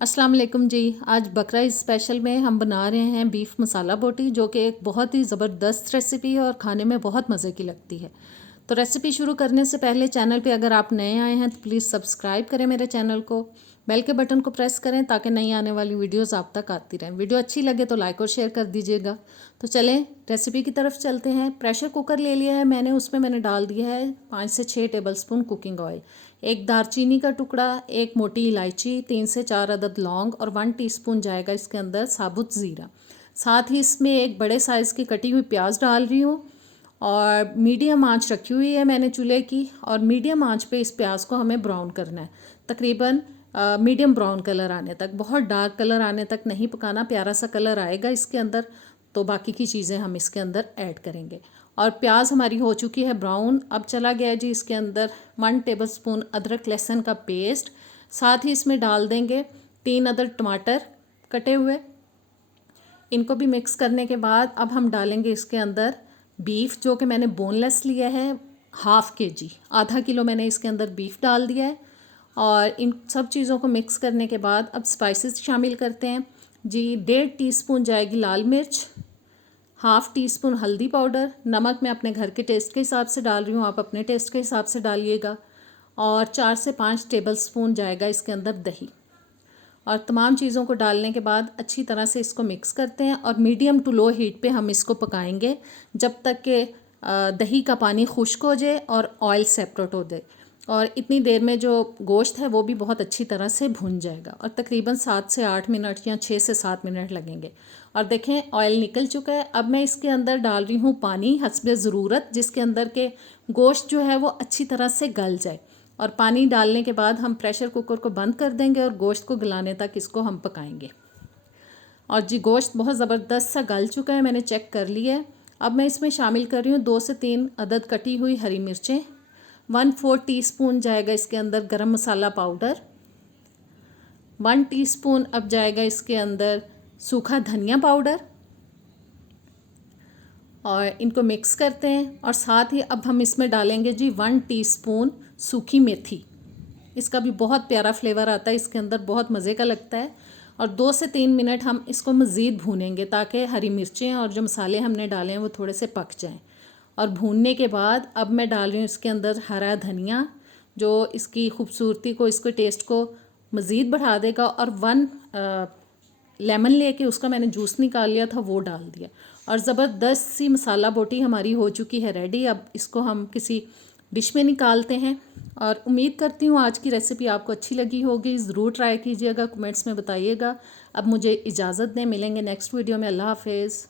अस्सलाम वालेकुम जी। आज बकरा स्पेशल में हम बना रहे हैं बीफ मसाला बोटी, जो कि एक बहुत ही ज़बरदस्त रेसिपी है और खाने में बहुत मज़े की लगती है। तो रेसिपी शुरू करने से पहले चैनल पे अगर आप नए आए हैं तो प्लीज़ सब्सक्राइब करें मेरे चैनल को, बेल के बटन को प्रेस करें ताकि नई आने वाली वीडियोस आप तक आती रहें। वीडियो अच्छी लगे तो लाइक और शेयर कर दीजिएगा। तो चलें रेसिपी की तरफ चलते हैं। प्रेशर कुकर ले लिया है मैंने, उसमें मैंने डाल दिया है 5 से 6 टेबलस्पून कुकिंग ऑयल, एक दालचीनी का टुकड़ा, एक मोटी इलायची, 3 से 4 अदद लौंग और 1 टीस्पून जाएगा इसके अंदर साबुत ज़ीरा। साथ ही इसमें एक बड़े साइज़ की कटी हुई प्याज डाल रही हूँ और मीडियम आंच रखी हुई है मैंने चूल्हे की, और मीडियम आंच पे इस प्याज को हमें ब्राउन करना है, तकरीबन मीडियम ब्राउन कलर आने तक। बहुत डार्क कलर आने तक नहीं पकाना, प्यारा सा कलर आएगा इसके अंदर तो बाकी की चीज़ें हम इसके अंदर ऐड करेंगे। और प्याज हमारी हो चुकी है ब्राउन। अब चला गया जी इसके अंदर 1 टेबलस्पून अदरक लहसुन का पेस्ट। साथ ही इसमें डाल देंगे 3 अदद टमाटर कटे हुए। इनको भी मिक्स करने के बाद अब हम डालेंगे इसके अंदर बीफ, जो कि मैंने बोनलेस लिया है, हाफ़ kg, आधा किलो मैंने इसके अंदर बीफ डाल दिया है। और इन सब चीज़ों को मिक्स करने के बाद अब स्पाइसेस शामिल करते हैं जी। 1.5 टीस्पून जाएगी लाल मिर्च, हाफ़ टी स्पून हल्दी पाउडर, नमक मैं अपने घर के टेस्ट के हिसाब से डाल रही हूँ, आप अपने टेस्ट के हिसाब से डालिएगा। और 4 से 5 टेबलस्पून जाएगा इसके अंदर दही। और तमाम चीज़ों को डालने के बाद अच्छी तरह से इसको मिक्स करते हैं और मीडियम टू लो हीट पे हम इसको पकाएंगे जब तक कि दही का पानी खुश्क हो जाए और ऑयल सेपरेट हो जाए। और इतनी देर में जो गोश्त है वो भी बहुत अच्छी तरह से भुन जाएगा और तकरीबन 7 से 8 मिनट या 6 से 7 मिनट लगेंगे। और देखें ऑयल निकल चुका है। अब मैं इसके अंदर डाल रही हूँ पानी हस्बे ज़रूरत, जिसके अंदर के गोश्त जो है वो अच्छी तरह से गल जाए। और पानी डालने के बाद हम प्रेशर कुकर को बंद कर देंगे और गोश्त को गलाने तक इसको हम पकाएंगे। और जी गोश्त बहुत ज़बरदस्त सा गल चुका है, मैंने चेक कर लिया है। अब मैं इसमें शामिल कर रही हूँ 2 से 3 अदद कटी हुई हरी मिर्चें, 1/4 टीस्पून जाएगा इसके अंदर गरम मसाला पाउडर, 1 टीस्पून अब जाएगा इसके अंदर सूखा धनिया पाउडर। और इनको मिक्स करते हैं। और साथ ही अब हम इसमें डालेंगे जी 1 टीस्पून सूखी मेथी। इसका भी बहुत प्यारा फ्लेवर आता है इसके अंदर, बहुत मज़े का लगता है। और 2 से 3 मिनट हम इसको मज़ीद भूनेंगे ताकि हरी मिर्चें और जो मसाले हमने डाले हैं वो थोड़े से पक जाएं। और भूनने के बाद अब मैं डाल रही हूँ इसके अंदर हरा धनिया, जो इसकी खूबसूरती को, इसके टेस्ट को मज़ीद बढ़ा देगा। और 1 लेमन लेके उसका मैंने जूस निकाल लिया था, वो डाल दिया। और ज़बरदस्त सी मसाला बोटी हमारी हो चुकी है रेडी। अब इसको हम किसी डिश में निकालते हैं। और उम्मीद करती हूँ आज की रेसिपी आपको अच्छी लगी होगी, ज़रूर ट्राई कीजिएगा, कमेंट्स में बताइएगा। अब मुझे इजाज़त दें, मिलेंगे नेक्स्ट वीडियो में। अल्लाह हाफ़िज़।